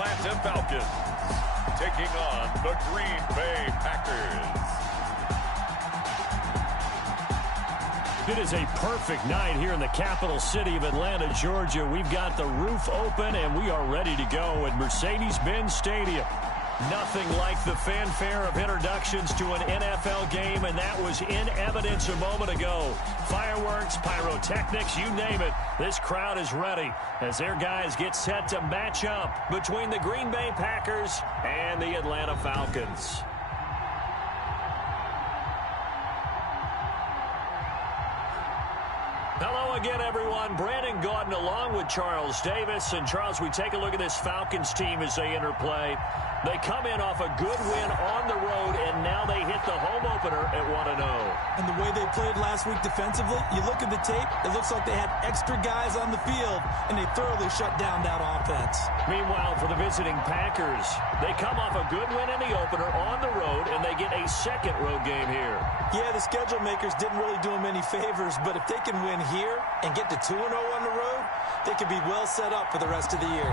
Atlanta Falcons taking on the Green Bay Packers. It is a perfect night here in the capital city of Atlanta, Georgia. We've got the roof open, and we are ready to go at Mercedes-Benz Stadium. Nothing like the fanfare of introductions to an NFL game, and that was in evidence a moment ago. Fireworks, pyrotechnics, you name it. This crowd is ready as their guys get set to match up between the Green Bay Packers and the Atlanta Falcons. Hello again, everyone. Brandon Gaudin along with Charles Davis. And, Charles, we take a look at this Falcons team as they interplay. They come in off a good win on the road, and now they hit the home opener at 1-0. And the way they played last week defensively, you look at the tape, it looks like they had extra guys on the field, and they thoroughly shut down that offense. Meanwhile, for the visiting Packers, they come off a good win in the opener on the road, and they get a second road game here. Yeah, the schedule makers didn't really do them any favors, but if they can win here and get to 2-0 on the road, they could be well set up for the rest of the year.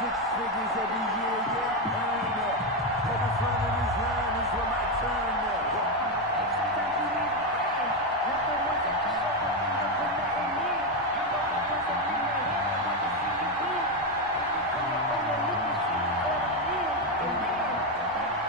six figures every year, yeah. And every friend in his line is when my turn now. Sometimes you need a friend, not the ones that you show up and don't put nothing in. You know the ones that bring their hand and want to see you win. If you come up on the look and see you all in, and then, sometimes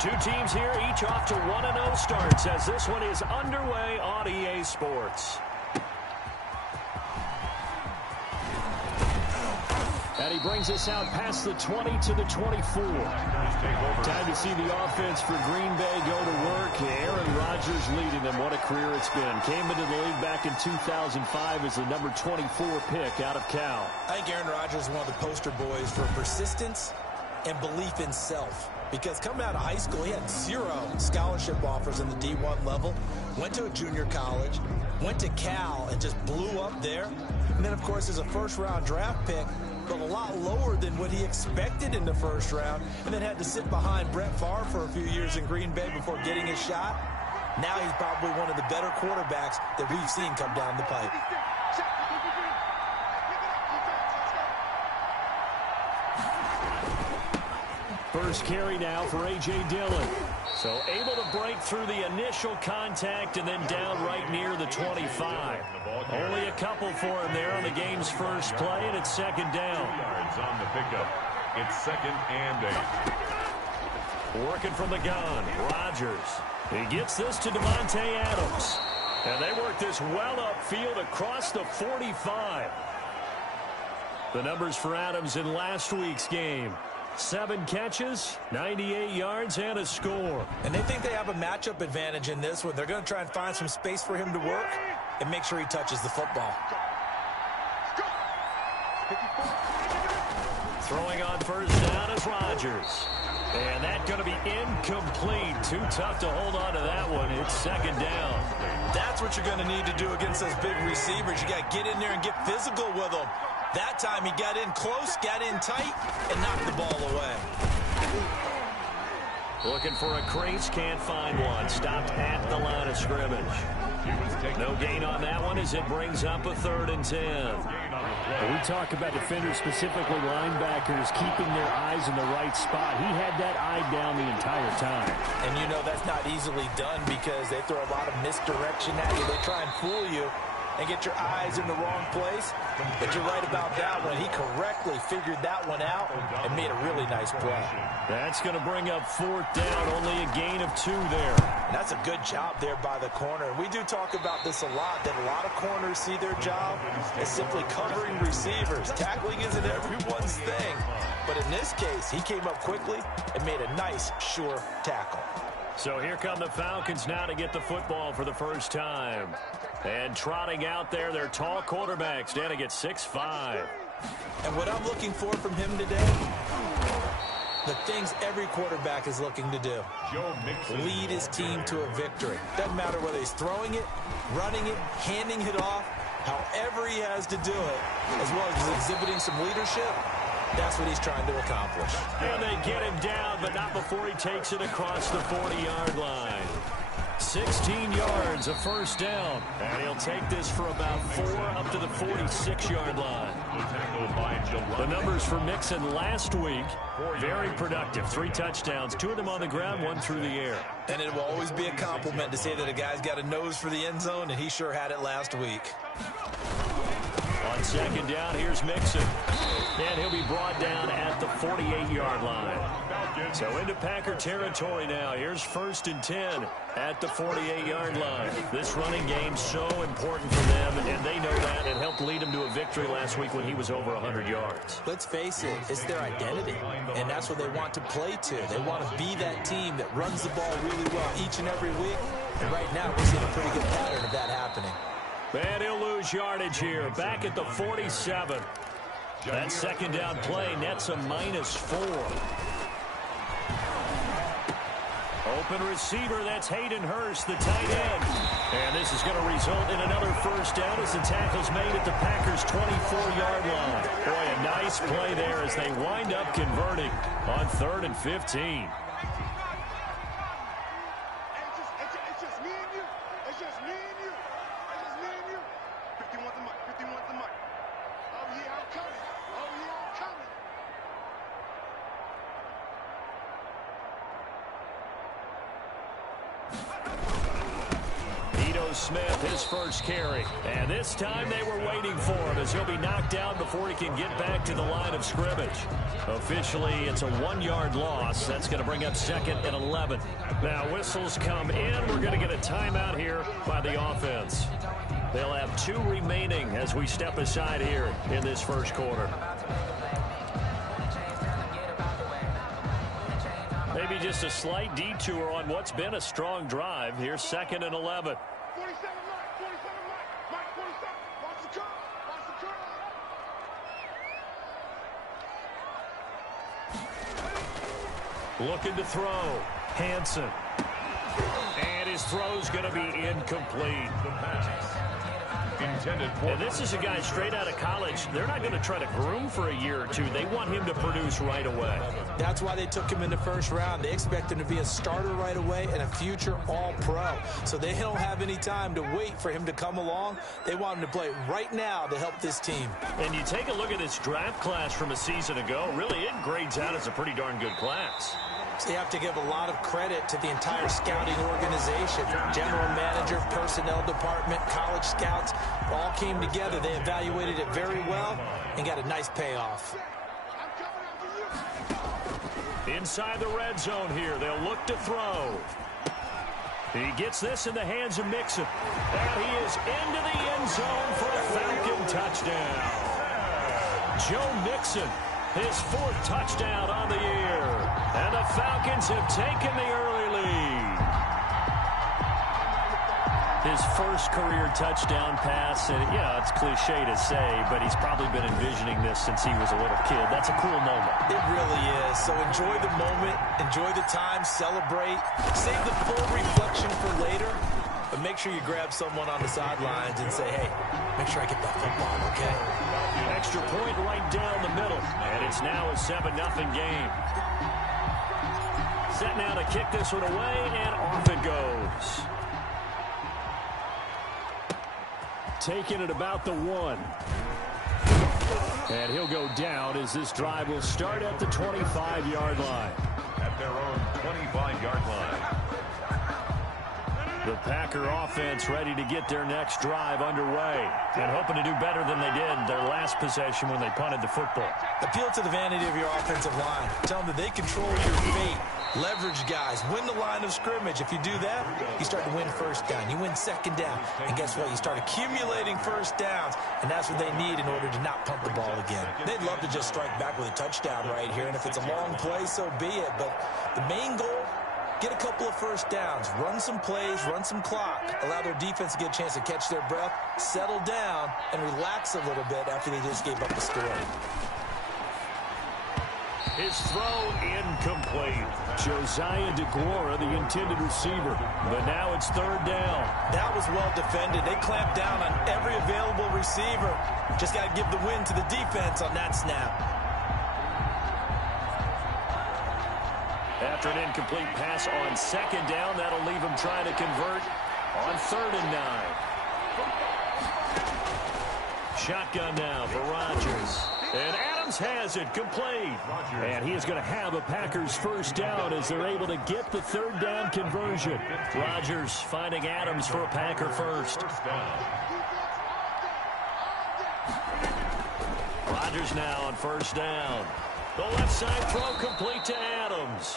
Two teams here, each off to 1-0 starts as this one is underway on EA Sports. And he brings us out past the 20 to the 24. Time to see the offense for Green Bay go to work. Aaron Rodgers leading them. What a career it's been. Came into the league back in 2005 as the number 24 pick out of Cal. I think Aaron Rodgers is one of the poster boys for persistence and belief in self. Because coming out of high school, he had 0 scholarship offers in the D1 level. Went to a junior college, went to Cal, and just blew up there. And then, of course, as a first-round draft pick, but a lot lower than what he expected in the first round, and then had to sit behind Brett Favre for a few years in Green Bay before getting his shot. Now he's probably one of the better quarterbacks that we've seen come down the pipe. First carry now for A.J. Dillon. So able to break through the initial contact and then down right near the 25. Only a couple for him there on the game's first play, and it's second down. Yards on the pickup. It's 2nd and 8. Working from the gun, Rodgers. He gets this to Devontae Adams. And they work this well upfield across the 45. The numbers for Adams in last week's game. 7 catches, 98 yards, and a score. And they think they have a matchup advantage in this one. They're going to try and find some space for him to work and make sure he touches the football. Throwing on first down is Rodgers. And that's going to be incomplete. Too tough to hold on to that one. It's second down. That's what you're going to need to do against those big receivers. You got to get in there and get physical with them. That time he got in close, got in tight, and knocked the ball away. Looking for a crease, can't find one. Stopped at the line of scrimmage. No gain on that one as it brings up a 3rd and 10. When we talk about defenders, specifically linebackers, keeping their eyes in the right spot. He had that eye down the entire time. And you know that's not easily done because they throw a lot of misdirection at you. They try and fool you and get your eyes in the wrong place. But you're right about that one. He correctly figured that one out and made a really nice play. That's going to bring up 4th down. Only a gain of 2 there. And that's a good job there by the corner. We do talk about this a lot, that a lot of corners see their job as simply covering receivers. Tackling isn't everyone's thing. But in this case, he came up quickly and made a nice, sure tackle. So here come the Falcons now to get the football for the first time. And trotting out there, their tall quarterbacks down to get 6'5". And what I'm looking for from him today, the things every quarterback is looking to do. Lead his team to a victory. Doesn't matter whether he's throwing it, running it, handing it off, however he has to do it, as well as exhibiting some leadership. That's what he's trying to accomplish. And they get him down, but not before he takes it across the 40-yard line. 16 yards, a first down. And he'll take this for about 4 up to the 46-yard line. The numbers for Mixon last week, very productive. 3 touchdowns, 2 of them on the ground, 1 through the air. And it will always be a compliment to say that a guy's got a nose for the end zone, and he sure had it last week. On second down, here's Mixon. And he'll be brought down at the 48-yard line. So into Packer territory now. Here's 1st and 10 at the 48-yard line. This running game so important for them, and they know that. It helped lead them to a victory last week when he was over 100 yards. Let's face it, it's their identity, and that's what they want to play to. They want to be that team that runs the ball really well each and every week. And right now, we're seeing a pretty good pattern of that happening. And he'll lose yardage here, back at the 47. That second down play nets a -4. Open receiver, that's Hayden Hurst, the tight end. And this is going to result in another first down as the tackle's made at the Packers' 24-yard line. Boy, a nice play there as they wind up converting on 3rd and 15. Smith, his first carry. And this time they were waiting for him as he'll be knocked down before he can get back to the line of scrimmage. Officially, it's a 1-yard loss. That's going to bring up 2nd and 11. Now, whistles come in. We're going to get a timeout here by the offense. They'll have 2 remaining as we step aside here in this first quarter. Maybe just a slight detour on what's been a strong drive. Here's 2nd and 11. 47 Mike, 47. Watch the curl. Looking to throw. Hansen. And his throw's going to be incomplete. The pass intended for. And this is a guy straight out of college. They're not going to try to groom for a year or 2. They want him to produce right away. That's why they took him in the first round. They expect him to be a starter right away and a future all-pro. So they don't have any time to wait for him to come along. They want him to play right now to help this team. And you take a look at this draft class from a season ago. Really, it grades out as a pretty darn good class. So you have to give a lot of credit to the entire scouting organization. General manager, personnel department, college scouts all came together. They evaluated it very well and got a nice payoff. Inside the red zone here, they'll look to throw. He gets this in the hands of Mixon. And he is into the end zone for a Falcon touchdown. Joe Mixon, his 4th touchdown on the year. And the Falcons have taken the early lead. His first career touchdown pass, and yeah, it's cliche to say, but he's probably been envisioning this since he was a little kid. That's a cool moment. It really is. So enjoy the moment, enjoy the time, celebrate, save the full reflection for later, but make sure you grab someone on the sidelines and say, hey, make sure I get that football, okay? Extra point right down the middle, and it's now a 7-0 game. Set now to kick this one away, and off it goes. Taking it about the 1. And he'll go down as this drive will start at the 25-yard line. At their own 25-yard line. The Packer offense ready to get their next drive underway and hoping to do better than they did their last possession when they punted the football. Appeal to the vanity of your offensive line. Tell them that they control your fate. Leverage guys. Win the line of scrimmage. If you do that, you start to win first down. You win second down. And guess what? You start accumulating first downs, and that's what they need in order to not punt the ball again. They'd love to just strike back with a touchdown right here, and if it's a long play, so be it. But the main goal, get a couple of first downs, run some plays, run some clock, allow their defense to get a chance to catch their breath, settle down, and relax a little bit after they just gave up the score. His throw incomplete. Josiah DeGuara, the intended receiver. But now it's 3rd down. That was well defended. They clamped down on every available receiver. Just got to give the win to the defense on that snap. After an incomplete pass on 2nd down, that'll leave him trying to convert on 3rd and 9. Shotgun now for Rodgers. And Adams has it complete. And he is going to have a Packers first down as they're able to get the 3rd down conversion. Rodgers finding Adams for a Packer first. Rodgers now on 1st down. The left side throw complete to Adams.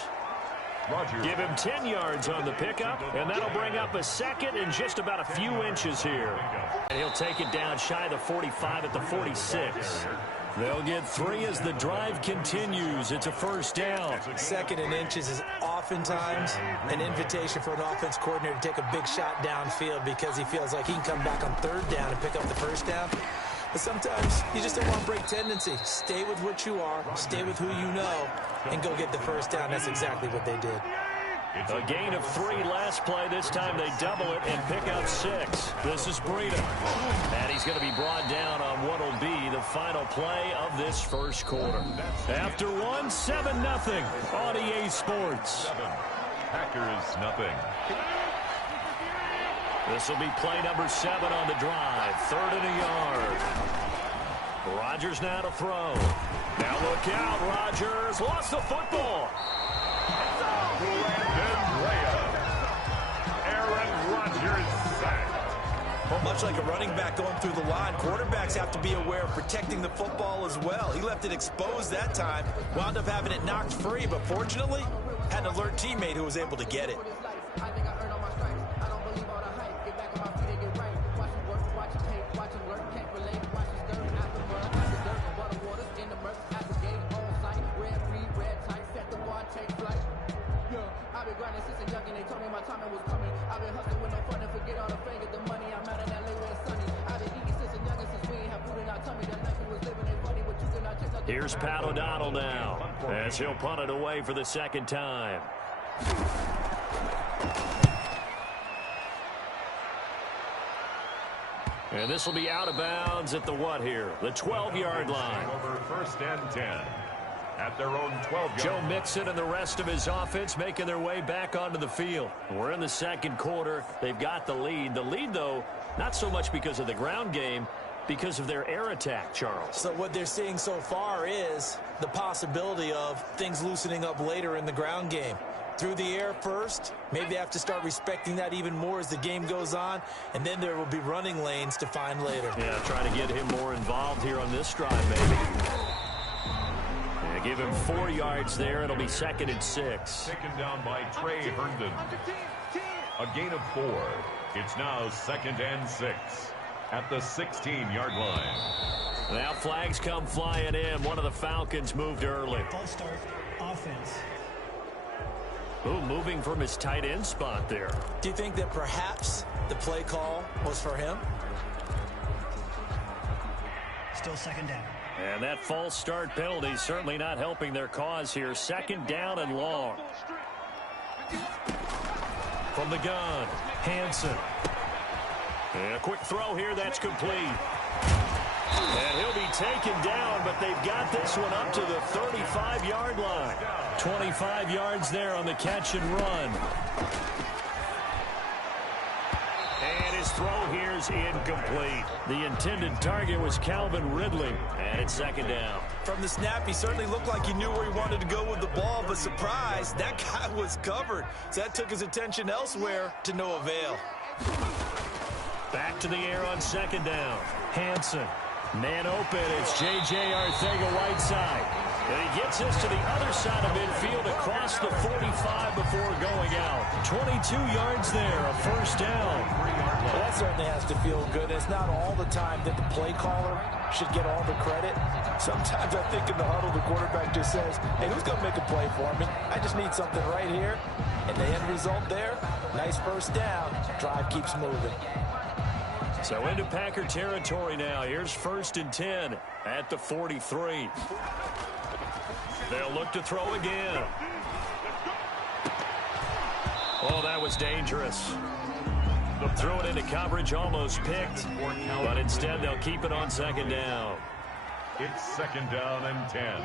Give him 10 yards on the pickup, and that'll bring up a 2nd and just about a few inches here. And he'll take it down shy of the 45 at the 46. They'll get 3 as the drive continues. It's a first down. 2nd and inches is oftentimes an invitation for an offense coordinator to take a big shot downfield because he feels like he can come back on 3rd down and pick up the first down. But sometimes you just don't want to break tendency. Stay with what you are, stay with who you know, and go get the first down. That's exactly what they did. A gain of 3 last play. This time they double it and pick up 6. This is Breida. And he's going to be brought down on what will be the final play of this first quarter. After 1, 7-0 on EA Sports. Packers nothing. This will be play number 7 on the drive. 3rd and a yard. Rodgers now to throw. Now look out, Rodgers lost the football. Aaron Rodgers sacked. Well, much like a running back going through the line, quarterbacks have to be aware of protecting the football as well. He left it exposed that time, wound up having it knocked free, but fortunately, had an alert teammate who was able to get it. Here's Pat O'Donnell now, as he'll punt it away for the second time. And this will be out of bounds at the what here? The 12-yard line. Over 1st and 10 at their own 12-yard. Joe Mixon and the rest of his offense making their way back onto the field. We're in the second quarter. They've got the lead. The lead, though, not so much because of the ground game, because of their air attack, Charles. So what they're seeing so far is the possibility of things loosening up later in the ground game. Through the air first, maybe they have to start respecting that even more as the game goes on, and then there will be running lanes to find later. Yeah, try to get him more involved here on this drive, maybe. Yeah, give him 4 yards there. It'll be 2nd and 6. Taken down by Trey Herndon. A gain of 4. It's now 2nd and 6 at the 16-yard line. Now flags come flying in. One of the Falcons moved early. False start, offense. Ooh, moving from his tight end spot there. Do you think that perhaps the play call was for him? Still 2nd down. And that false start penalty certainly not helping their cause here. 2nd down and long. From the gun, Hansen. And a quick throw here, that's complete. And he'll be taken down, but they've got this one up to the 35-yard line. 25 yards there on the catch and run. And his throw here is incomplete. The intended target was Calvin Ridley, and it's 2nd down. From the snap, he certainly looked like he knew where he wanted to go with the ball, but surprise, that guy was covered. So that took his attention elsewhere to no avail. Back to the air on 2nd down. Hansen. Man open. It's J.J. Arcega-Whiteside. And he gets this to the other side of midfield across the 45 before going out. 22 yards there, a 1st down. Well, that certainly has to feel good. It's not all the time that the play caller should get all the credit. Sometimes I think in the huddle, the quarterback just says, hey, who's going to make a play for me? I just need something right here. And the end result there, nice 1st down. Drive keeps moving. So into Packer territory now. Here's 1st and 10 at the 43. They'll look to throw again. Oh, that was dangerous. Threw it into coverage, almost picked. But instead, they'll keep it on 2nd down. It's 2nd down and 10.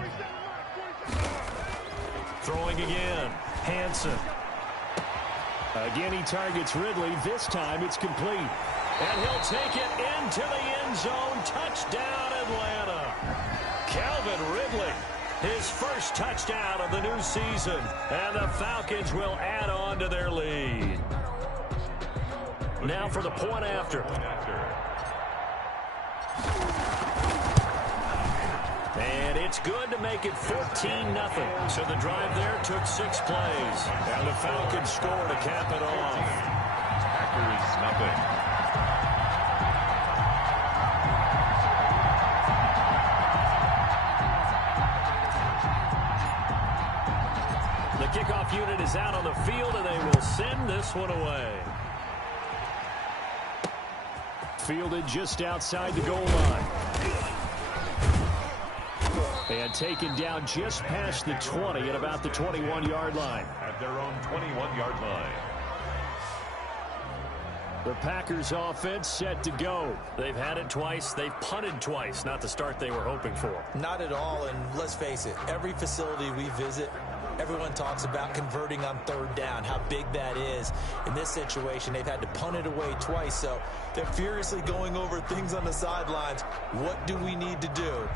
Throwing again. Hansen. Again, he targets Ridley. This time, it's complete. And he'll take it into the end zone. Touchdown, Atlanta. Calvin Ridley, his first touchdown of the new season. And the Falcons will add on to their lead. Now for the point after. And it's good to make it 14-0. So the drive there took 6 plays. And the Falcons score to cap it off. Packers nothing. The kickoff unit is out on the field, and they will send this one away. Fielded just outside the goal line. And taken down just past the 20 at about the 21-yard line. At their own 21-yard line. The Packers offense set to go. They've had it twice. They've punted twice. Not the start they were hoping for. Not at all, and let's face it, every facility we visit, everyone talks about converting on 3rd down, how big that is. In this situation, they've had to punt it away twice, so they're furiously going over things on the sidelines. What do we need to do?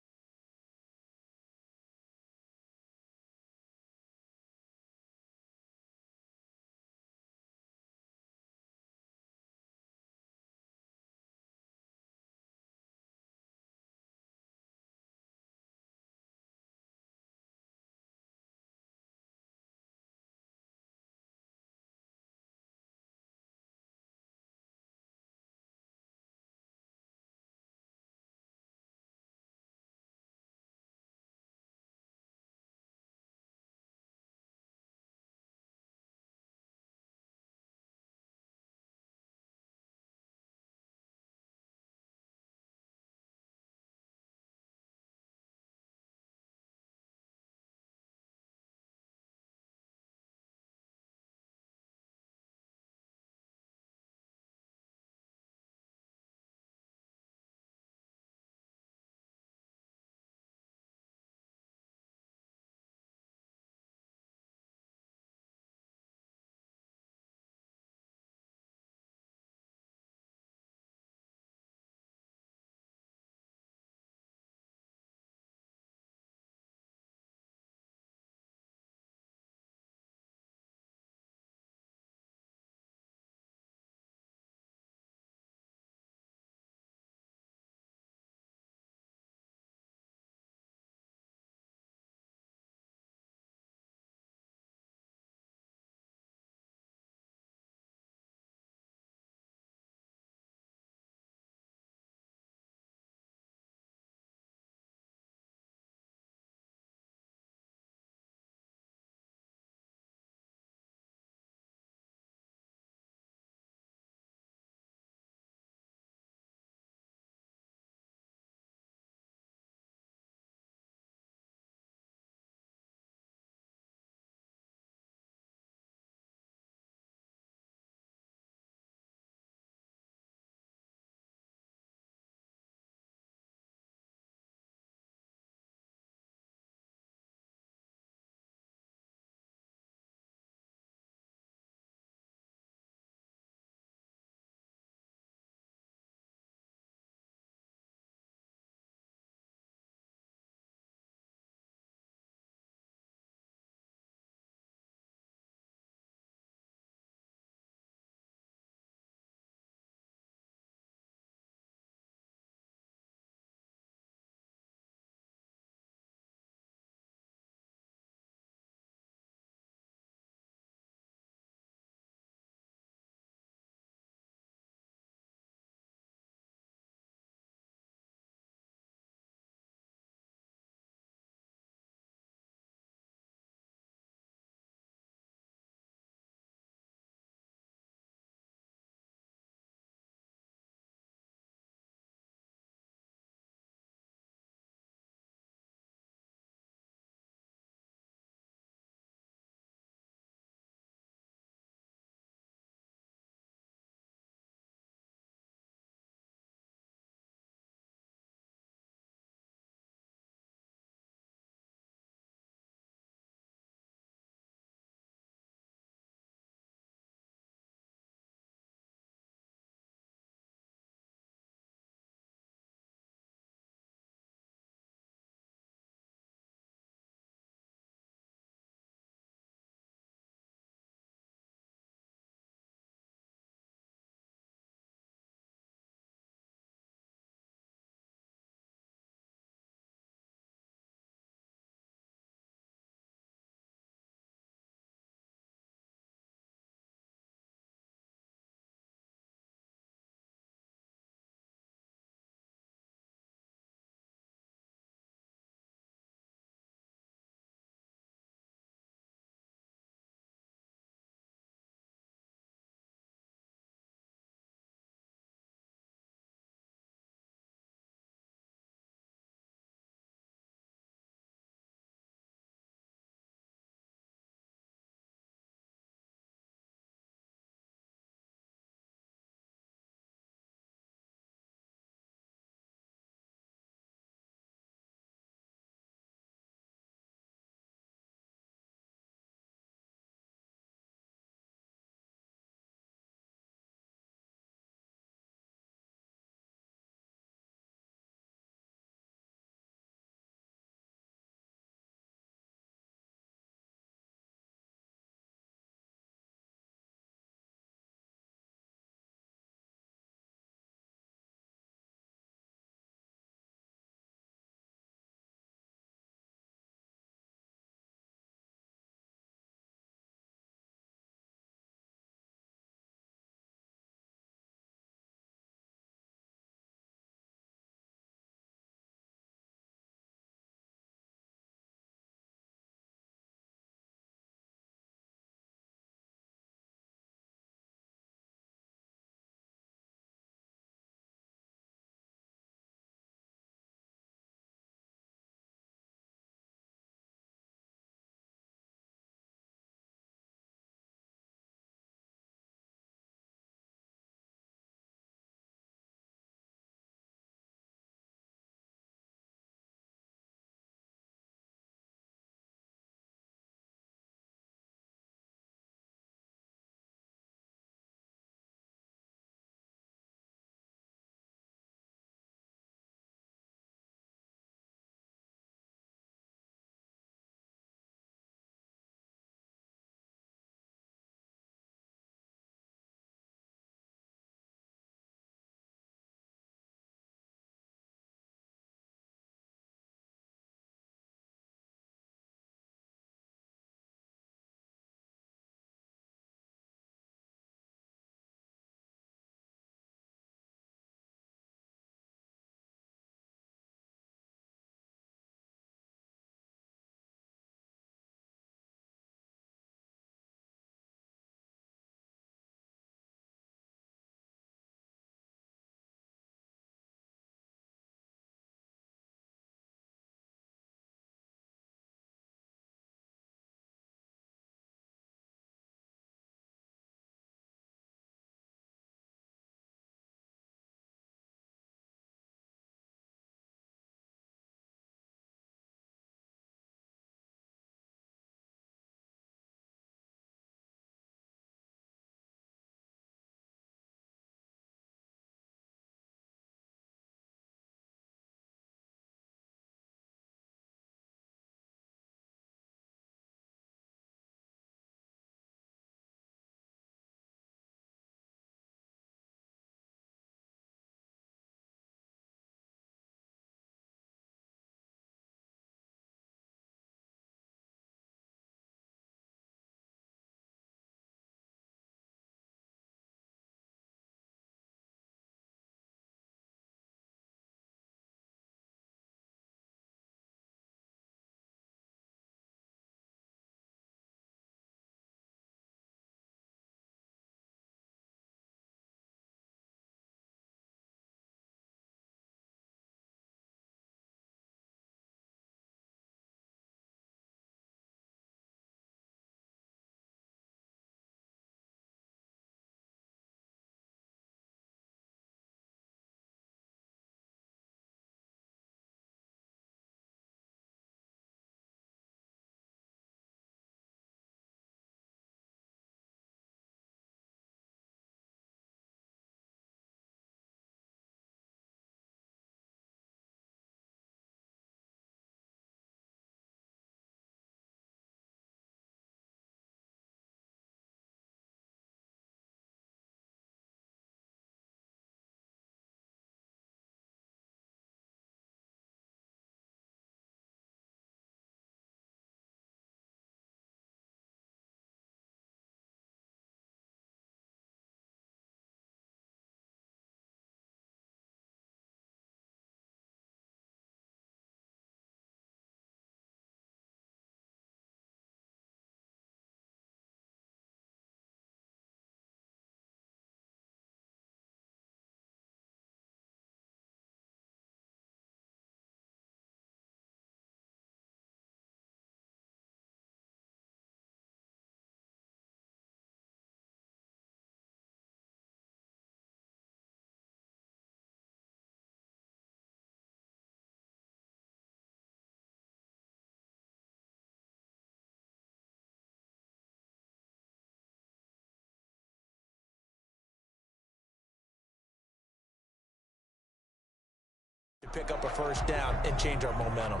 Pick up a first down and change our momentum.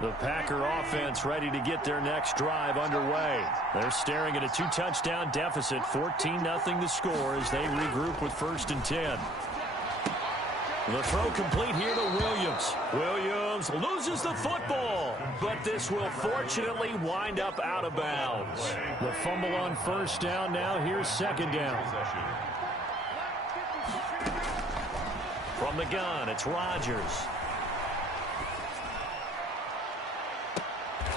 The Packer offense ready to get their next drive underway. They're staring at a 2-touchdown deficit, 14-0 the score as they regroup with 1st and 10. The throw complete here to Williams. Williams loses the football, but this will fortunately wind up out of bounds. The fumble on 1st down. Now here's 2nd down. From the gun, it's Rodgers.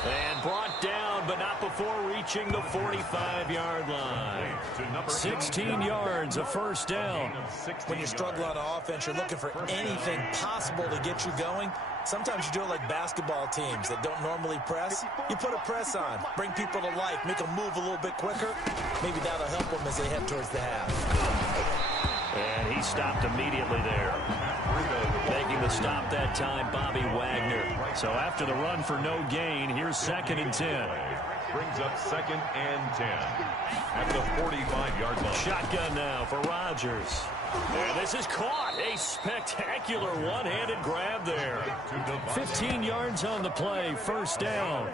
And brought down, but not before reaching the 45-yard line. 16 yards, a 1st down. When you struggle on offense, you're looking for anything possible to get you going. Sometimes you do it like basketball teams that don't normally press. You put a press on, bring people to life, make them move a little bit quicker. Maybe that'll help them as they head towards the half. And he stopped immediately there. Making the stop that time, Bobby Wagner. So after the run for no gain, here's 2nd and 10. Brings up 2nd and 10 at the 45-yard line. Shotgun now for Rodgers. And this is caught. A spectacular one-handed grab there. 15 yards on the play. 1st down.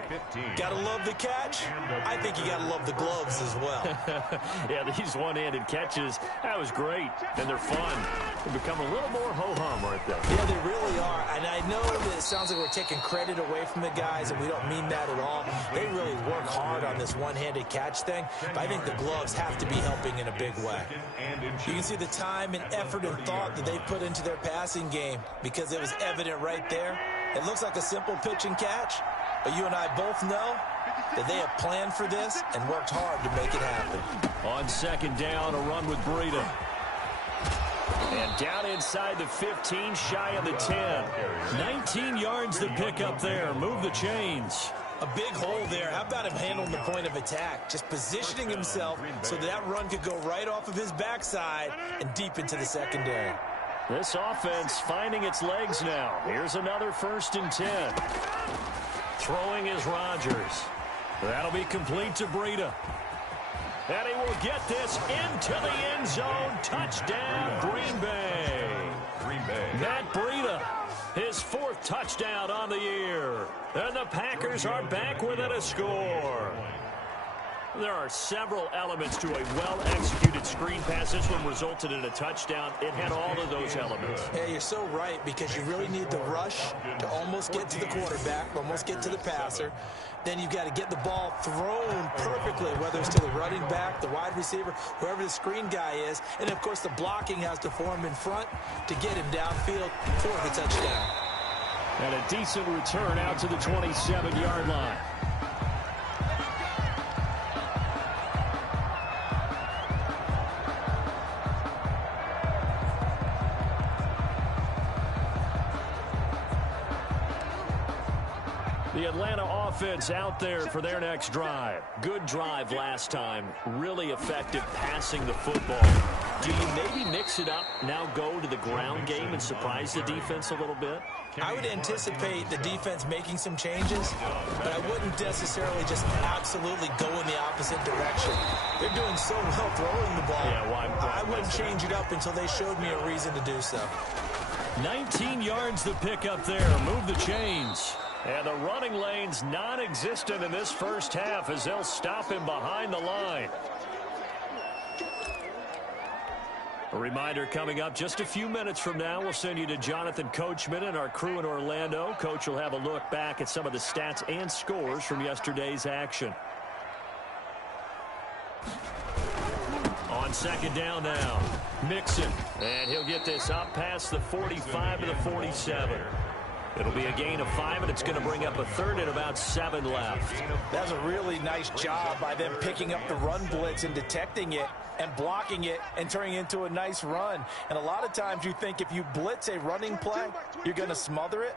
Gotta love the catch. I think you gotta love the gloves as well. Yeah, these one-handed catches, that was great. And they're fun. They become a little more ho-hum right there. Yeah, they really are. And I know that it sounds like we're taking credit away from the guys, and we don't mean that at all. They really work hard on this one-handed catch thing. But I think the gloves have to be helping in a big way. You can see the time and effort and thought that they put into their passing game because it was evident right there. It looks like a simple pitch and catch, but you and I both know that they have planned for this and worked hard to make it happen. On 2nd down, a run with Breida. And down inside the 15, shy of the 10. 19 yards the pickup there. Move the chains. A big hole there. How about him handling the point of attack? Just positioning himself so that run could go right off of his backside and deep into the secondary. This offense finding its legs now. Here's another 1st and 10. Throwing is Rodgers. That'll be complete to Breida. And he will get this into the end zone. Touchdown, Green Bay. Matt Breida, his 4th touchdown on the year. And the Packers are back within a score. There are several elements to a well-executed screen pass. This one resulted in a touchdown. It had all of those elements. Yeah, you're so right, because you really need the rush to almost get to the quarterback, almost get to the passer. Then you've got to get the ball thrown perfectly, whether it's to the running back, the wide receiver, whoever the screen guy is. And, of course, the blocking has to form in front to get him downfield for the touchdown. And a decent return out to the 27-yard line. The Atlanta offense out there for their next drive. Good drive last time. Really effective passing the football. Do you maybe mix it up, now go to the ground game and surprise the defense a little bit? I would anticipate the defense making some changes, but I wouldn't necessarily just absolutely go in the opposite direction. They're doing so well throwing the ball. Yeah, I wouldn't change it up until they showed me a reason to do so. 19 yards the pickup there. Move the chains. And the running lane's non-existent in this first half as they'll stop him behind the line. A reminder coming up just a few minutes from now, we'll send you to Jonathan Coachman and our crew in Orlando. Coach will have a look back at some of the stats and scores from yesterday's action. On 2nd down now, Mixon. And he'll get this up past the 45 to the 47. It'll be a gain of 5, and it's going to bring up a 3rd and about 7 left. That's a really nice job by them picking up the run blitz and detecting it and blocking it and turning it into a nice run. And a lot of times you think if you blitz a running play, you're going to smother it.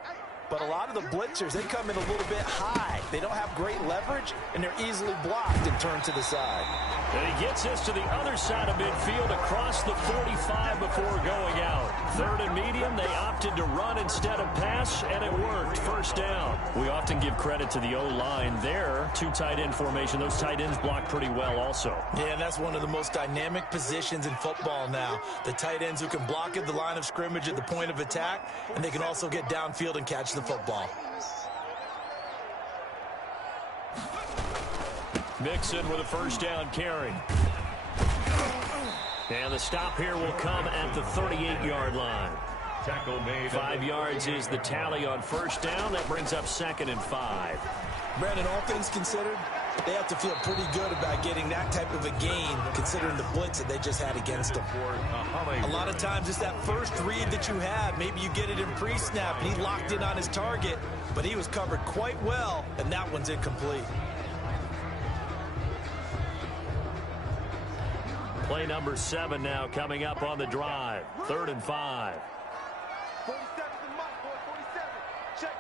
But a lot of the blitzers, they come in a little bit high. They don't have great leverage, and they're easily blocked and turned to the side. And he gets this to the other side of midfield across the 45 before going out. Third and medium, they opted to run instead of pass, and it worked. First down. We often give credit to the O-line there. Two tight end formation. Those tight ends block pretty well also. Yeah, and that's one of the most dynamic positions in football now. The tight ends who can block at the line of scrimmage at the point of attack, and they can also get downfield and catch the football. Mixon with a first down carry. And the stop here will come at the 38-yard line. Tackle made. 5 yards is the tally on first down. That brings up 2nd and 5. Brandon, all things considered, they have to feel pretty good about getting that type of a gain, considering the blitz that they just had against them. A lot of times it's that first read that you have. Maybe you get it in pre-snap, and he locked in on his target, but he was covered quite well, and that one's incomplete. Play number 7 now coming up on the drive. 3rd and 5. 47 the mark, boy. 47. Check,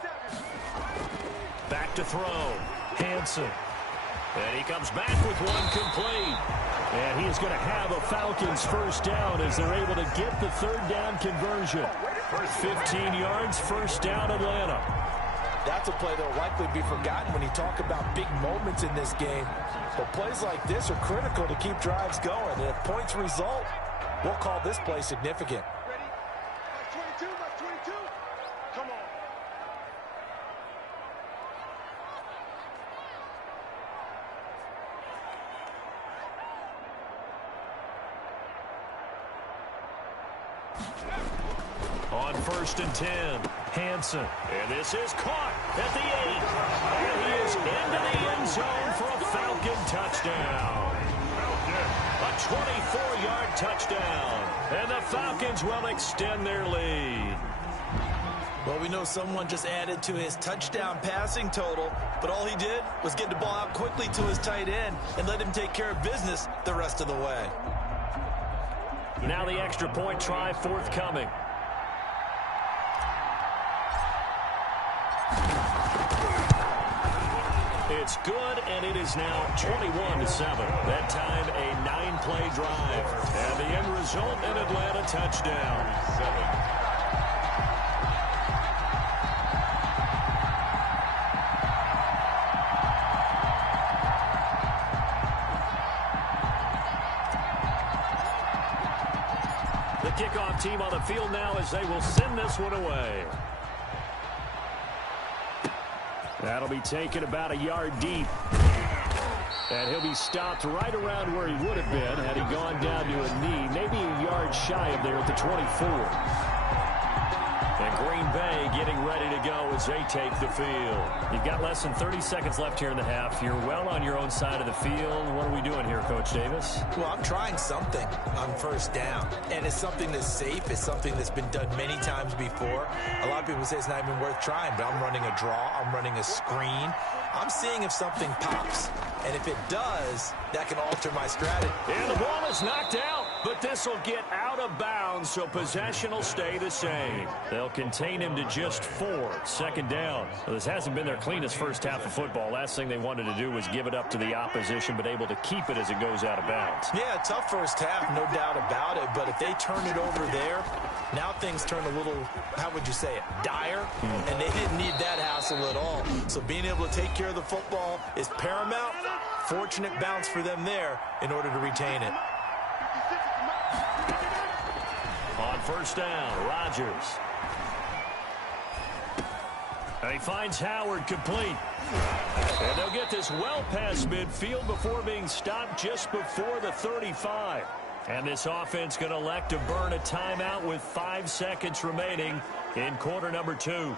47. Back to throw. Hansen. And he comes back with one complete. And he is going to have a Falcons first down as they're able to get the 3rd down conversion. 15 yards, first down Atlanta. That's a play that will likely be forgotten when you talk about big moments in this game. But plays like this are critical to keep drives going. And if points result, we'll call this play significant. Ready? Mark 22, Mark 22. Come on. On 1st and 10, Hansen. And this is caught at the 8. And he is into the end zone for a Falcon touchdown. A 24-yard touchdown. And the Falcons will extend their lead. Well, we know someone just added to his touchdown passing total, but all he did was get the ball out quickly to his tight end and let him take care of business the rest of the way. Now the extra point try forthcoming. It's good, and it is now 21-7. That time, a 9-play drive. And the end result, an Atlanta touchdown. 7. The kickoff team on the field now as they will send this one away. That'll be taken about a yard deep. And he'll be stopped right around where he would have been had he gone down to a knee, maybe a yard shy of there at the 24. And Green Bay getting ready to go as they take the field. You've got less than 30 seconds left here in the half. You're well on your own side of the field. What are we doing here, Coach Davis? Well, I'm trying something on first down. And it's something that's safe. It's something that's been done many times before. A lot of people say it's not even worth trying, but I'm running a draw. I'm running a screen. I'm seeing if something pops. And if it does, that can alter my strategy. And the ball is knocked out, but this will get out of bounds, so possession will stay the same. They'll contain him to just 4. 2nd down. Well, this hasn't been their cleanest first half of football. Last thing they wanted to do was give it up to the opposition, but able to keep it as it goes out of bounds. Yeah, tough first half, no doubt about it. But if they turn it over there, now things turn a little, how would you say it, dire? And they didn't need that hassle at all. So being able to take care of the football is paramount. Fortunate bounce for them there in order to retain it. On first down, Rodgers. And he finds Howard complete. And they'll get this well past midfield before being stopped just before the 35. And this offense going to elect to burn a timeout with 5 seconds remaining in quarter number 2.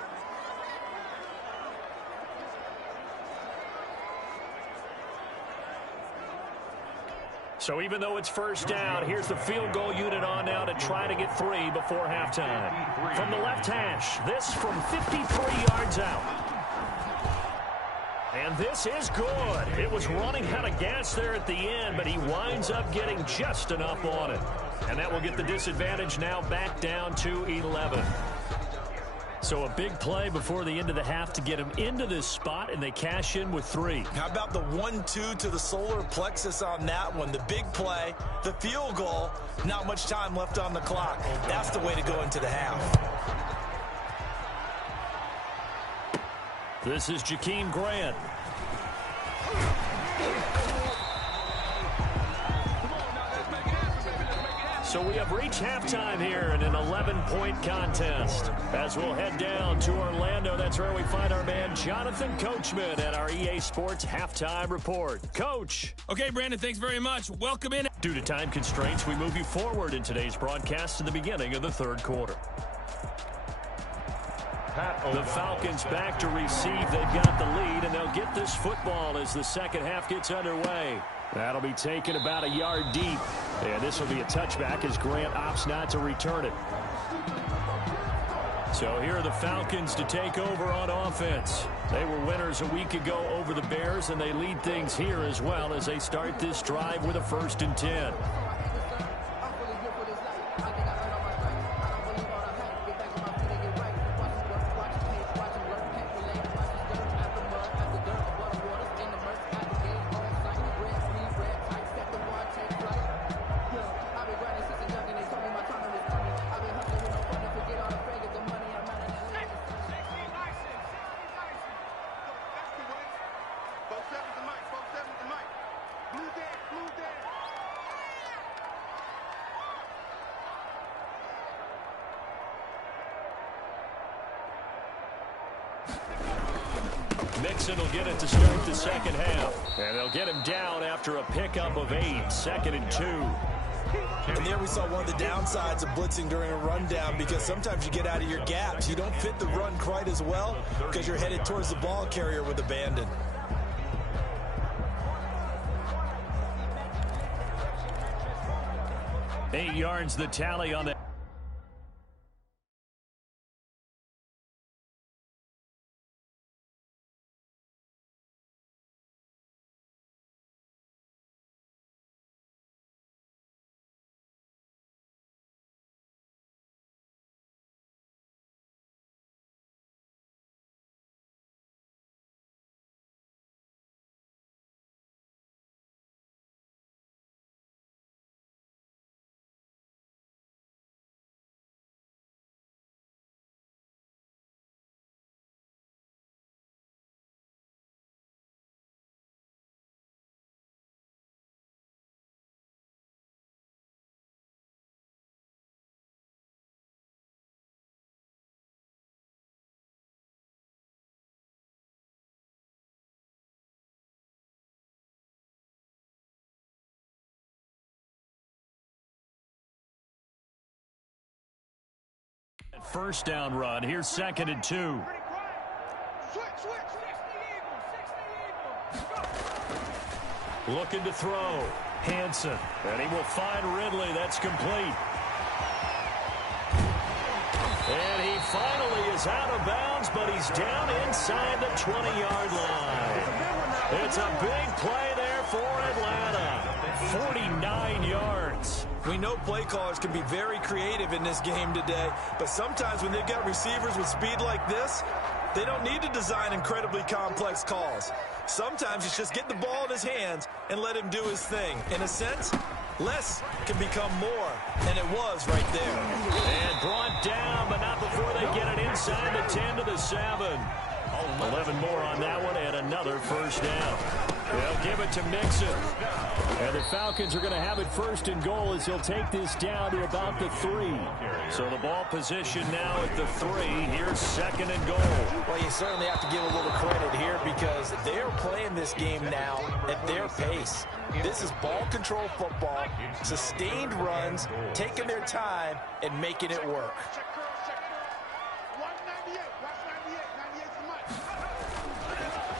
So even though it's first down, here's the field goal unit on now to try to get 3 before halftime. From the left hash, this from 53 yards out. And this is good. It was running out of gas there at the end, but he winds up getting just enough on it. And that will get the disadvantage now back down to 11. So a big play before the end of the half to get them into this spot, and they cash in with 3. How about the 1-2 to the solar plexus on that one? The big play, the field goal, not much time left on the clock. That's the way to go into the half. This is Jakeem Grant. So we have reached halftime here in an 11-point contest. As we'll head down to Orlando, that's where we find our man Jonathan Coachman at our EA Sports Halftime Report. Coach. Okay, Brandon, thanks very much. Welcome in. Due to time constraints, we move you forward in today's broadcast to the beginning of the third quarter. The Falcons back to receive. They've got the lead, and they'll get this football as the second half gets underway. That'll be taken about a yard deep. And this will be a touchback as Grant opts not to return it. So here are the Falcons to take over on offense. They were winners a week ago over the Bears, and they lead things here as well as they start this drive with a 1st and 10. Mixon will get it to start the second half. And they'll get him down after a pickup of 8, 2nd and 2. And there we saw one of the downsides of blitzing during a rundown, because sometimes you get out of your gaps. You don't fit the run quite as well because you're headed towards the ball carrier with abandon. Eight yards the tally on that. First down run. Here's 2nd and 2. Looking to throw. Hansen. And he will find Ridley. That's complete. And he finally is out of bounds, but he's down inside the 20-yard line. It's a big play there for Atlanta. 49 yards. We know play callers can be very creative in this game today, but sometimes when they've got receivers with speed like this, they don't need to design incredibly complex calls. Sometimes it's just get the ball in his hands and let him do his thing. In a sense, less can become more, and it was right there. And brought down, but not before they get it inside the 10 to the 7. 11 more on that one, and another first down. They'll give it to Mixon. And the Falcons are going to have it 1st and goal as he'll take this down to about the 3. So the ball position now at the 3. Here's 2nd and goal. Well, you certainly have to give a little credit here because they're playing this game now at their pace. This is ball control football, sustained runs, taking their time and making it work.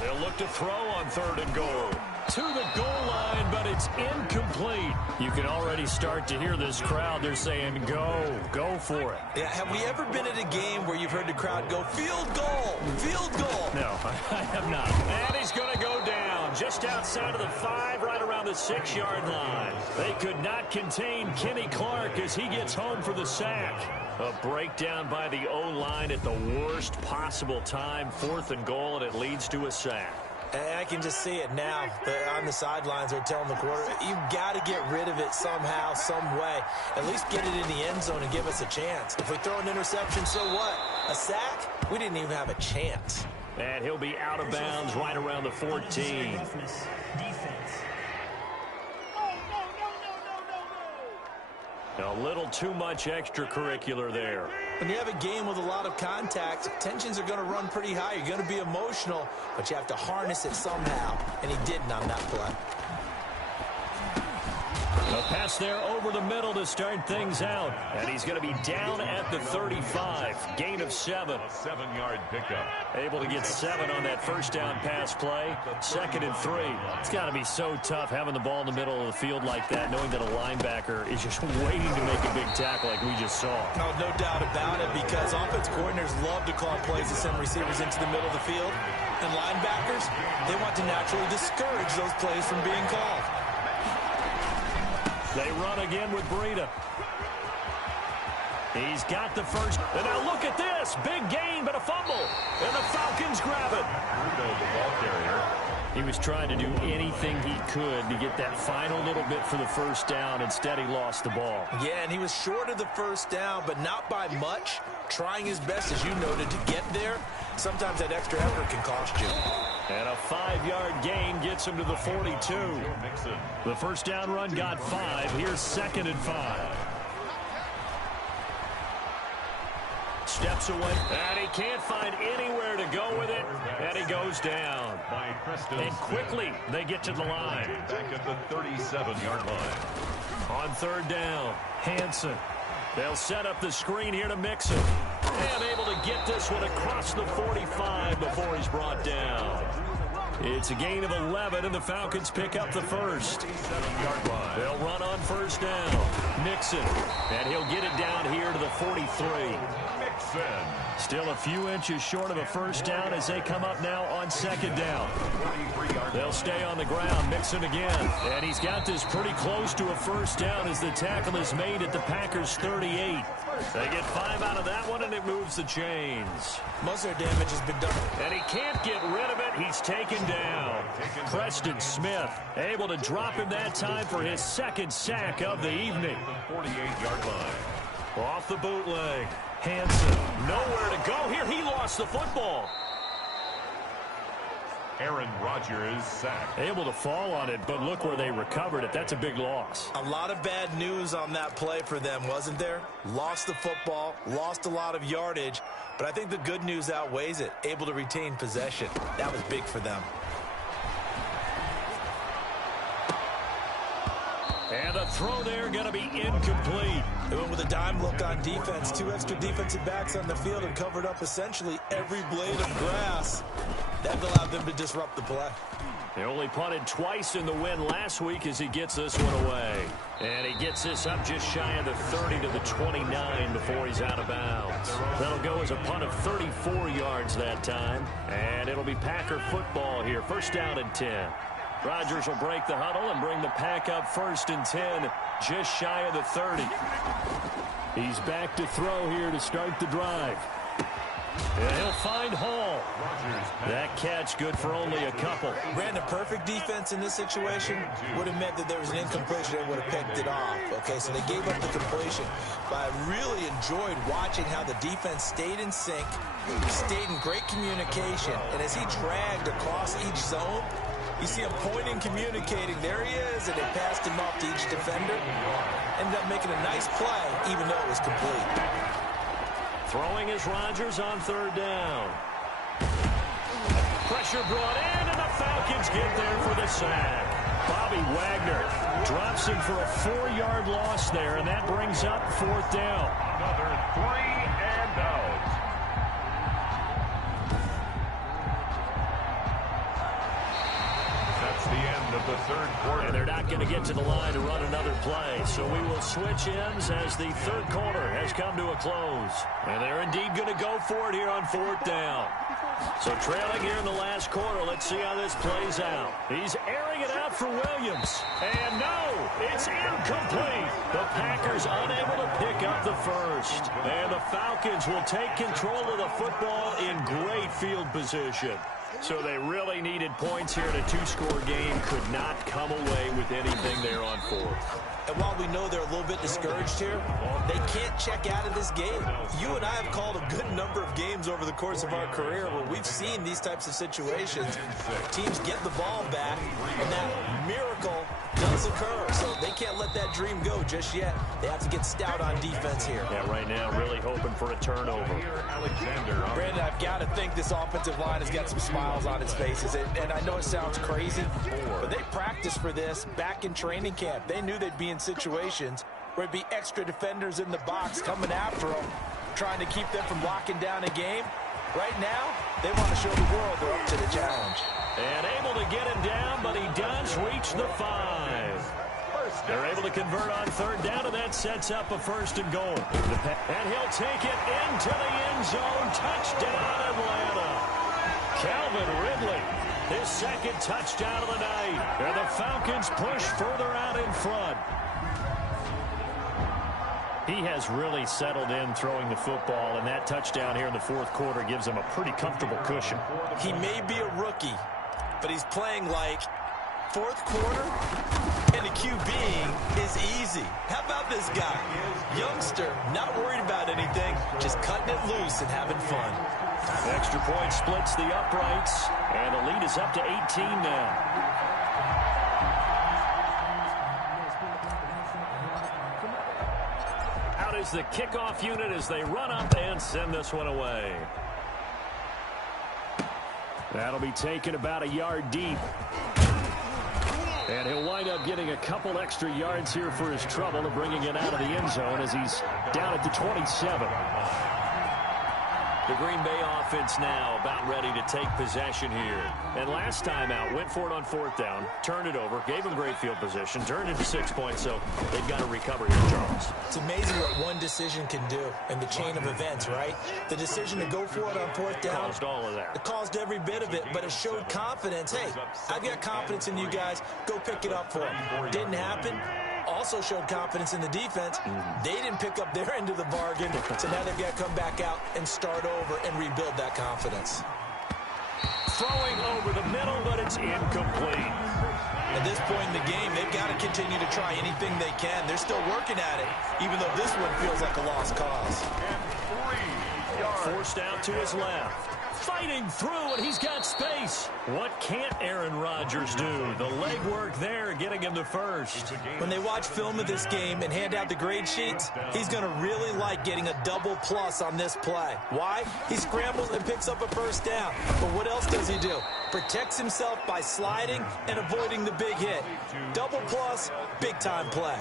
They'll look to throw on 3rd and goal. To the goal line, but it's incomplete. You can already start to hear this crowd. They're saying, go for it. Yeah, have we ever been at a game where you've heard the crowd go, field goal, field goal? No, I have not. And he's going to go down. just outside of the 5, right around the 6-yard line. They could not contain Kenny Clark as he gets home for the sack. A breakdown by the O-line at the worst possible time. 4th and goal, and it leads to a sack. And I can just see it now. On the sidelines, they're telling the quarterback, you've got to get rid of it somehow, some way. At least get it in the end zone and give us a chance. If we throw an interception, so what? A sack? We didn't even have a chance. And he'll be out of bounds right around the 14. A little too much extracurricular there. When you have a game with a lot of contact, tensions are going to run pretty high. You're going to be emotional, but you have to harness it somehow, and he didn't on that play. A pass there over the middle to start things out. And he's going to be down at the 35. Gain of 7. 7-yard pickup. Able to get 7 on that first down pass play. 2nd and 3. It's got to be so tough having the ball in the middle of the field like that, knowing that a linebacker is just waiting to make a big tackle like we just saw. No doubt about it, because offense coordinators love to call plays to send receivers into the middle of the field. And linebackers, they want to naturally discourage those plays from being called. They run again with Breida. He's got the first. And now look at this. Big gain, but a fumble. And the Falcons grab it. Breida, the ball carrier. He was trying to do anything he could to get that final little bit for the first down. Instead, he lost the ball. Yeah, and he was short of the first down, but not by much. Trying his best, as you noted, to get there. Sometimes that extra effort can cost you. And a 5-yard gain gets him to the 42. The first down run got 5. Here's 2nd and 5. Steps away, and he can't find anywhere to go with it, and he goes down. And quickly, they get to the line. Back at the 37-yard line. On 3rd down, Hansen. They'll set up the screen here to Mixon. And able to get this one across the 45 before he's brought down. It's a gain of 11, and the Falcons pick up the first. 7-yard line. They'll run on first down. Mixon. And he'll get it down here to the 43. Mixon. Still a few inches short of a first down as they come up now on 2nd down. They'll stay on the ground. Mixon again. And he's got this pretty close to a first down as the tackle is made at the Packers' 38. They get 5 out of that one, and it moves the chains. Most of their damage has been done. And he can't get rid of it. He's taken down. Preston Smith able to drop him that time for his 2nd sack of the evening. 48-yard line. Off the bootleg. Hansen, nowhere to go here. He lost the football. Aaron Rodgers sacked. Able to fall on it, but look where they recovered it. That's a big loss. A lot of bad news on that play for them, wasn't there? Lost the football, lost a lot of yardage, but I think the good news outweighs it. Able to retain possession. That was big for them. And the throw there going to be incomplete. They went with a dime look on defense. 2 extra defensive backs on the field and covered up essentially every blade of grass. That allowed them to disrupt the play. They only punted twice in the win last week as he gets this one away. And he gets this up just shy of the 30 to the 29 before he's out of bounds. That'll go as a punt of 34 yards that time. And it'll be Packer football here. First down and 10. Rodgers will break the huddle and bring the Pack up 1st and 10, just shy of the 30. He's back to throw here to start the drive. And he'll find Hall. That catch good for only a couple. Ran a perfect defense in this situation. Would have meant that there was an incompletion and would have picked it off. Okay, so they gave up the completion. But I really enjoyed watching how the defense stayed in sync, stayed in great communication. And as he dragged across each zone, you see him pointing, communicating. There he is, and they passed him off to each defender. Ended up making a nice play, even though it was complete. Throwing is Rodgers on 3rd down. Pressure brought in, and the Falcons get there for the sack. Bobby Wagner drops him for a 4-yard loss there, and that brings up 4th down. Another 3 and out. That's the end of the 3rd quarter. And they're not going to get to the line to run another play. So we will switch ends as the 3rd quarter has come to a close. And they're indeed going to go for it here on 4th down. So trailing here in the last quarter. Let's see how this plays out. He's airing it out for Williams. And no, it's incomplete. The Packers unable to pick up the first. And the Falcons will take control of the football in great field position. So they really needed points here in a two-score game. Could not come away with anything there on fourth. And while we know they're a little bit discouraged here, they can't check out of this game. You and I have called a good number of games over the course of our career where we've seen these types of situations. Teams get the ball back, and that miracle does occur. So they can't let that dream go just yet. They have to get stout on defense here. Yeah, right now really hoping for a turnover. Brandon, I've got to think this offensive line has got some smiles on its faces. And I know it sounds crazy, but they practiced for this back in training camp. They knew they'd be in situations where it'd be extra defenders in the box coming after them, trying to keep them from locking down a game. Right now, they want to show the world they're up to the challenge. And able to get him down, but he does reach the 5. They're able to convert on third down, and that sets up a 1st and goal. And he'll take it into the end zone. Touchdown, Atlanta. Calvin Ridley, his 2nd touchdown of the night. And the Falcons push further out in front. He has really settled in throwing the football, and that touchdown here in the 4th quarter gives him a pretty comfortable cushion. He may be a rookie, but he's playing like 4th quarter, and a QB is easy. How about this guy? Youngster, not worried about anything, just cutting it loose and having fun. Extra point splits the uprights, and the lead is up to 18 now. Out is the kickoff unit as they run up and send this one away. That'll be taken about a yard deep. And he'll wind up getting a couple extra yards here for his trouble of bringing it out of the end zone as he's down at the 27. The Green Bay offense now about ready to take possession here. And last time out, went for it on 4th down, turned it over, gave them great field position, turned into 6 points, so they've got to recover here, Charles. It's amazing what one decision can do in the chain of events, right? The decision to go for it on 4th down. Caused all of that. It caused every bit of it, but it showed confidence. Hey, I've got confidence in you guys. Go pick it up for them. Didn't happen. Also showed confidence in the defense. They didn't pick up their end of the bargain, so now they've got to come back out and start over and rebuild that confidence. Throwing over the middle, but it's incomplete. At this point in the game, they've got to continue to try anything they can. They're still working at it, even though this one feels like a lost cause. Forced out to his left. Fighting through, and he's got space. What can't Aaron Rodgers do? The legwork there getting him to first. When they watch film of this game and hand out the grade sheets, he's going to really like getting a double plus on this play. Why? He scrambles and picks up a 1st down. But what else does he do? Protects himself by sliding and avoiding the big hit. Double plus, big-time play.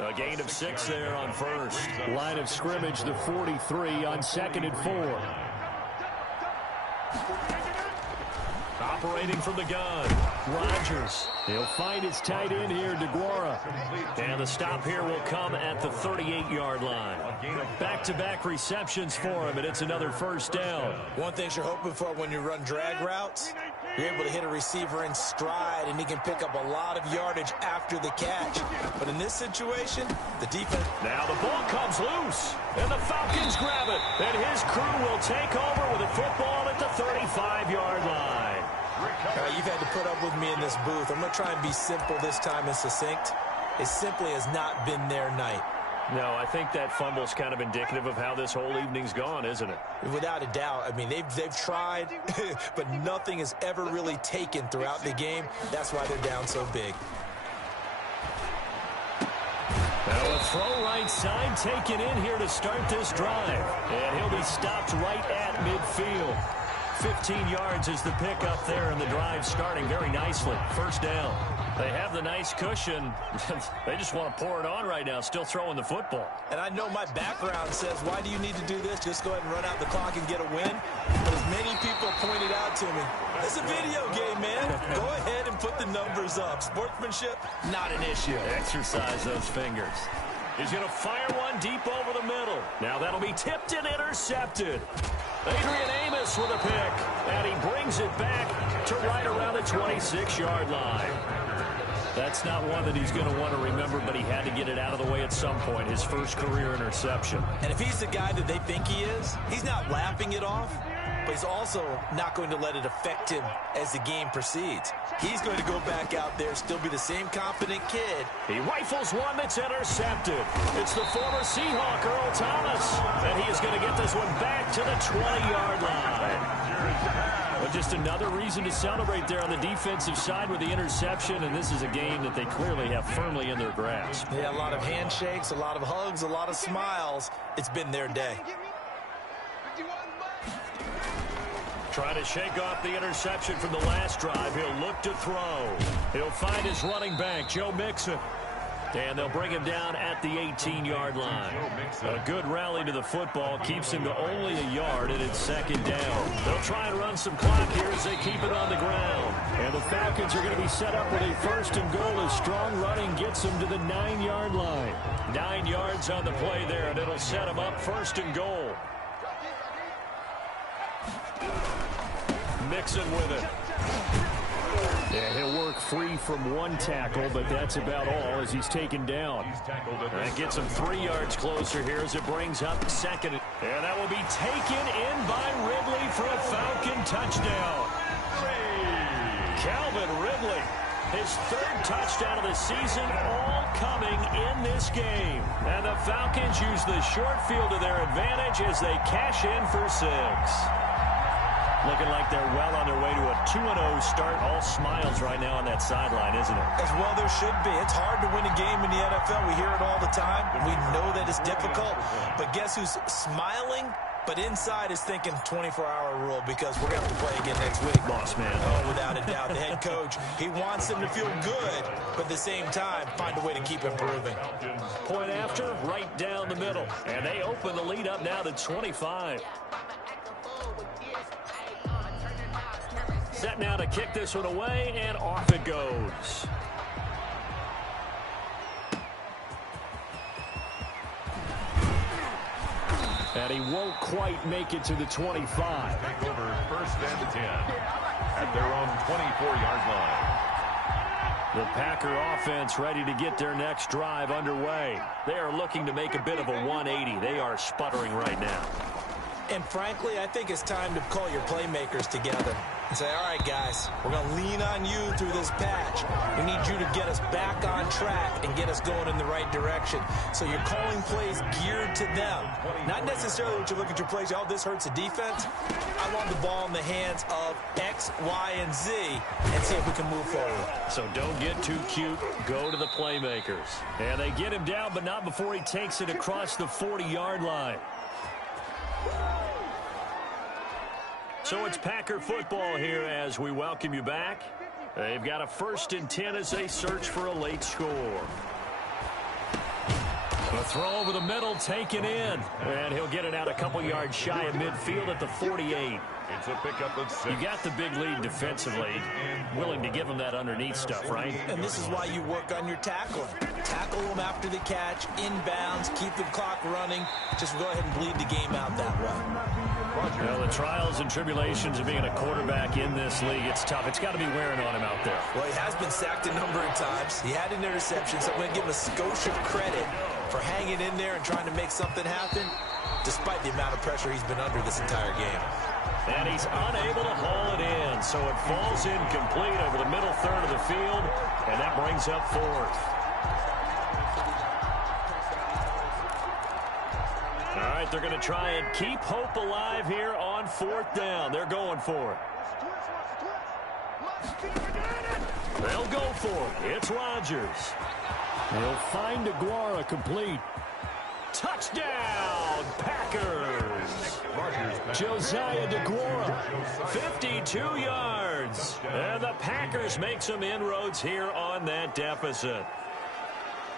A gain of 6 there on 1st. Line of scrimmage, the 43 on 2nd and 4. Operating from the gun, Rodgers. He'll find his tight end here, DeGuara. And the stop here will come at the 38-yard line. Back-to-back receptions for him, and it's another 1st down. One thing you're hoping for when you run drag routes, you're able to hit a receiver in stride, and he can pick up a lot of yardage after the catch. But in this situation, the defense... Now the ball comes loose, and the Falcons grab it. And his crew will take over with a football at the 35-yard line. You've had to put up with me in this booth. I'm going to try and be simple this time and succinct. It simply has not been their night. No, I think that fumble's kind of indicative of how this whole evening's gone, isn't it? Without a doubt. I mean, they've tried, but nothing has ever really taken throughout the game. That's why they're down so big. Now a throw right side taken in here to start this drive. And he'll be stopped right at midfield. 15 yards is the pickup there, and the drive starting very nicely. 1st down. They have the nice cushion. They just want to pour it on right now, still throwing the football. And I know my background says, why do you need to do this? Just go ahead and run out the clock and get a win. But as many people pointed out to me, it's a video game, man. Go ahead and put the numbers up. Sportsmanship, not an issue. Exercise those fingers. He's going to fire one deep over the middle. Now that'll be tipped and intercepted. Adrian Amos with a pick, and he brings it back to right around the 26-yard line. That's not one that he's going to want to remember, but he had to get it out of the way at some point, his first career interception. And if he's the guy that they think he is, he's not laughing it off, but he's also not going to let it affect him as the game proceeds. He's going to go back out there, still be the same confident kid. He rifles one that's intercepted. It's the former Seahawk, Earl Thomas, and he is going to get this one back to the 20-yard line. But just another reason to celebrate there on the defensive side with the interception, and this is a game that they clearly have firmly in their grasp. Yeah, a lot of handshakes, a lot of hugs, a lot of smiles. It's been their day. Trying to shake off the interception from the last drive. He'll look to throw. He'll find his running back, Joe Mixon. And they'll bring him down at the 18-yard line. A good rally to the football keeps him to only a yard, and it's second down. They'll try and run some clock here as they keep it on the ground. And the Falcons are going to be set up with a first and goal as strong running gets them to the 9-yard line. 9 yards on the play there, and it'll set them up first and goal. Mixon with it. Yeah, he'll work free from one tackle, but that's about all as he's taken down. That gets him 3 yards closer here as it brings up second. And that will be taken in by Ridley for a Falcon touchdown. Calvin Ridley, his third touchdown of the season, all coming in this game. And the Falcons use the short field to their advantage as they cash in for 6. Looking like they're well on their way to a 2-0 start. All smiles right now on that sideline, isn't it? As well there should be. It's hard to win a game in the NFL. We hear it all the time. We know that it's difficult. But guess who's smiling? But inside is thinking 24-hour rule because we're going to have to play again next week. Boss man. Oh, without a doubt. The head coach, he wants them to feel good, but at the same time, find a way to keep improving. Point after, right down the middle. And they open the lead up now to 25. Set now to kick this one away, and off it goes. And he won't quite make it to the 25. Take over first and 10 at their own 24-yard line. The Packer offense ready to get their next drive underway. They are looking to make a bit of a 180. They are sputtering right now. And frankly, I think it's time to call your playmakers together and say, all right, guys, we're going to lean on you through this patch. We need you to get us back on track and get us going in the right direction. So you're calling plays geared to them. Not necessarily when you look at your plays, oh, this hurts the defense. I want the ball in the hands of X, Y, and Z and see if we can move forward. So don't get too cute. Go to the playmakers. And they get him down, but not before he takes it across the 40-yard line. So it's Packer football here as we welcome you back. They've got a first and 10 as they search for a late score. A throw over the middle, taken in. And he'll get it out a couple yards shy of midfield at the 48. It's a pickup of 6. You got the big lead defensively. Willing to give them that underneath stuff, right? And this is why you work on your tackling. Tackle them after the catch, inbounds, keep the clock running. Just go ahead and bleed the game out that way. Well, the trials and tribulations of being a quarterback in this league, it's tough. It's got to be wearing on him out there. Well, he has been sacked a number of times. He had an interception, so I'm going to give him a skosh of credit for hanging in there and trying to make something happen, despite the amount of pressure he's been under this entire game. And he's unable to haul it in, so it falls incomplete over the middle third of the field, and that brings up 4th. All right, they're going to try and keep hope alive here on 4th down. They're going for it. They'll go for it. It's Rodgers. He'll find Aguara complete. Touchdown, Packers. Josiah DeGuara. 52 yards. And the Packers make some inroads here on that deficit.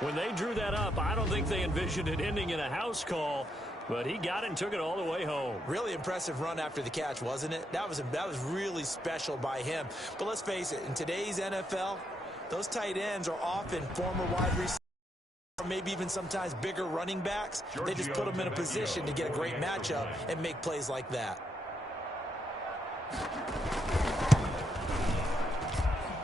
When they drew that up, I don't think they envisioned it ending in a house call, but he got it and took it all the way home. Really impressive run after the catch, wasn't it? That was really special by him. But let's face it, in today's NFL, those tight ends are often former wide receivers. or maybe even sometimes bigger running backs, they just put them in a position to get a great matchup and make plays like that.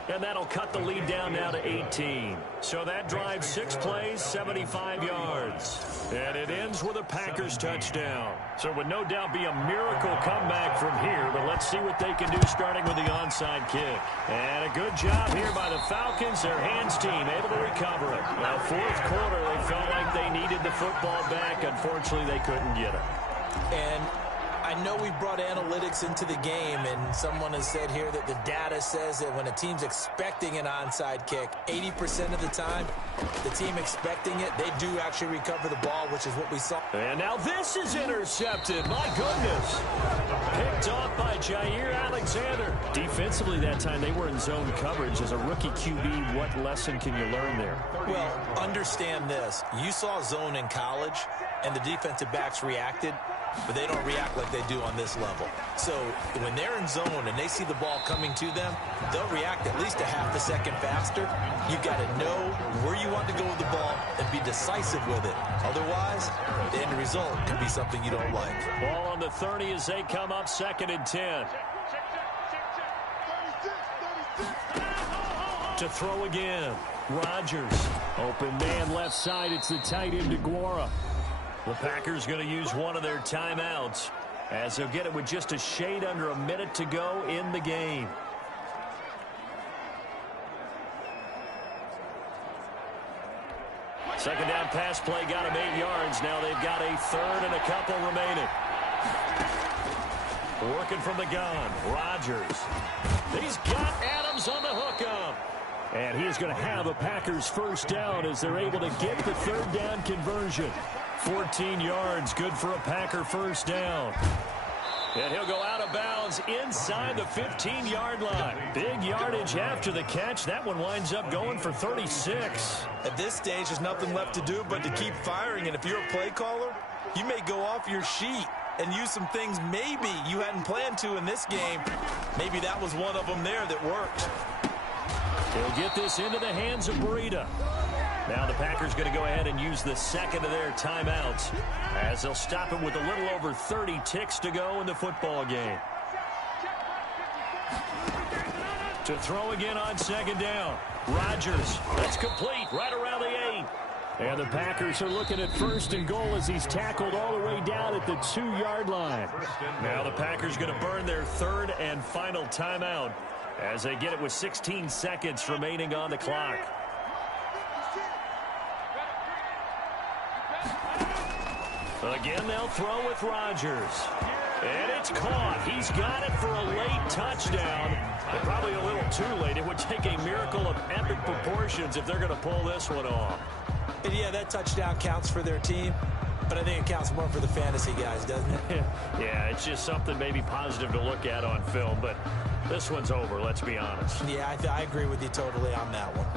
And that'll cut the lead down now to 18. So that drives 6 plays, 75 yards. And it ends with a Packers touchdown. So it would no doubt be a miracle comeback from here, but let's see what they can do starting with the onside kick. And a good job here by the Falcons, their hands team, able to recover it. Now, fourth quarter, they felt like they needed the football back. Unfortunately, they couldn't get it. And I know we brought analytics into the game, and someone has said here that the data says that when a team's expecting an onside kick, 80% of the time, the team expecting it, they do actually recover the ball, which is what we saw. And now this is intercepted. My goodness. Picked off by Jair Alexander. Defensively that time, they were in zone coverage. As a rookie QB, what lesson can you learn there? Well, understand this. You saw zone in college, and the defensive backs reacted, but they don't react like they do on this level. So when they're in zone and they see the ball coming to them, they'll react at least a half a second faster. You've got to know where you want to go with the ball and be decisive with it. Otherwise, the end result could be something you don't like. Ball on the 30 as they come up 2nd and 10. To throw again. Rodgers. Open man left side. It's the tight end DeGuara. The Packers going to use one of their timeouts as they'll get it with just a shade under a minute to go in the game. Second down pass play got him 8 yards. Now they've got a 3rd and a couple remaining. Working from the gun. Rodgers. He's got Adams on the hookup. And he is going to have a Packers first down as they're able to get the 3rd down conversion. 14 yards, good for a Packer first down. And he'll go out of bounds inside the 15-yard line. Big yardage after the catch. That one winds up going for 36. At this stage, there's nothing left to do but to keep firing. And if you're a play caller, you may go off your sheet and use some things maybe you hadn't planned to in this game. Maybe that was one of them there that worked. They'll get this into the hands of Breida. Now the Packers going to go ahead and use the 2nd of their timeouts as they'll stop it with a little over 30 ticks to go in the football game. To throw again on 2nd down. Rodgers. That's complete right around the 8. And the Packers are looking at 1st and goal as he's tackled all the way down at the 2-yard line. Now the Packers going to burn their 3rd and final timeout as they get it with 16 seconds remaining on the clock. Again, they'll throw with Rodgers. And it's caught. He's got it for a late touchdown. But probably a little too late. It would take a miracle of epic proportions if they're going to pull this one off. And yeah, that touchdown counts for their team, but I think it counts more for the fantasy guys, doesn't it? Yeah, it's just something maybe positive to look at on film, but this one's over, let's be honest. Yeah, I agree with you totally on that one.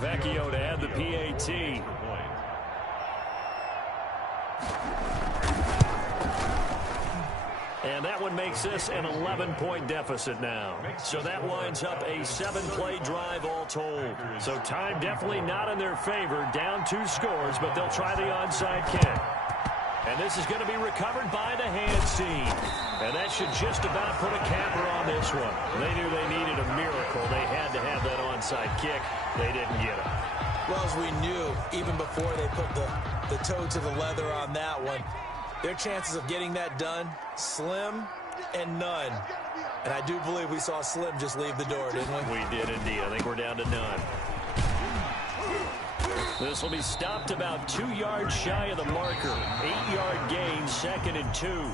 Vecchio to add the PAT. And that one makes this an 11-point deficit now. So that winds up a 7-play drive all told. So time definitely not in their favor. Down 2 scores, but they'll try the onside kick. And this is going to be recovered by the hands team. And that should just about put a capper on this one. They knew they needed a miracle. They had to have that onside kick. They didn't get it. Well, as we knew, even before they put the toe to the leather on that one, their chances of getting that done, slim and none. And I do believe we saw Slim just leave the door, didn't we? We did indeed. I think we're down to none. This will be stopped about 2 yards shy of the marker. 8-yard gain, 2nd and 2.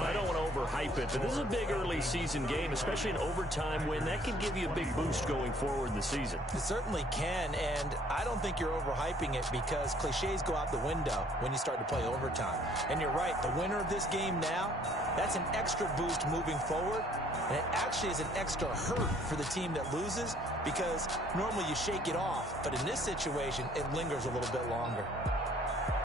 I don't want to overhype it, but this is a big early season game, especially an overtime win. That can give you a big boost going forward in the season. It certainly can, and I don't think you're overhyping it because cliches go out the window when you start to play overtime. And you're right, the winner of this game now, that's an extra boost moving forward, and it actually is an extra hurt for the team that loses because normally you shake it off, but in this situation, it lingers a little bit longer.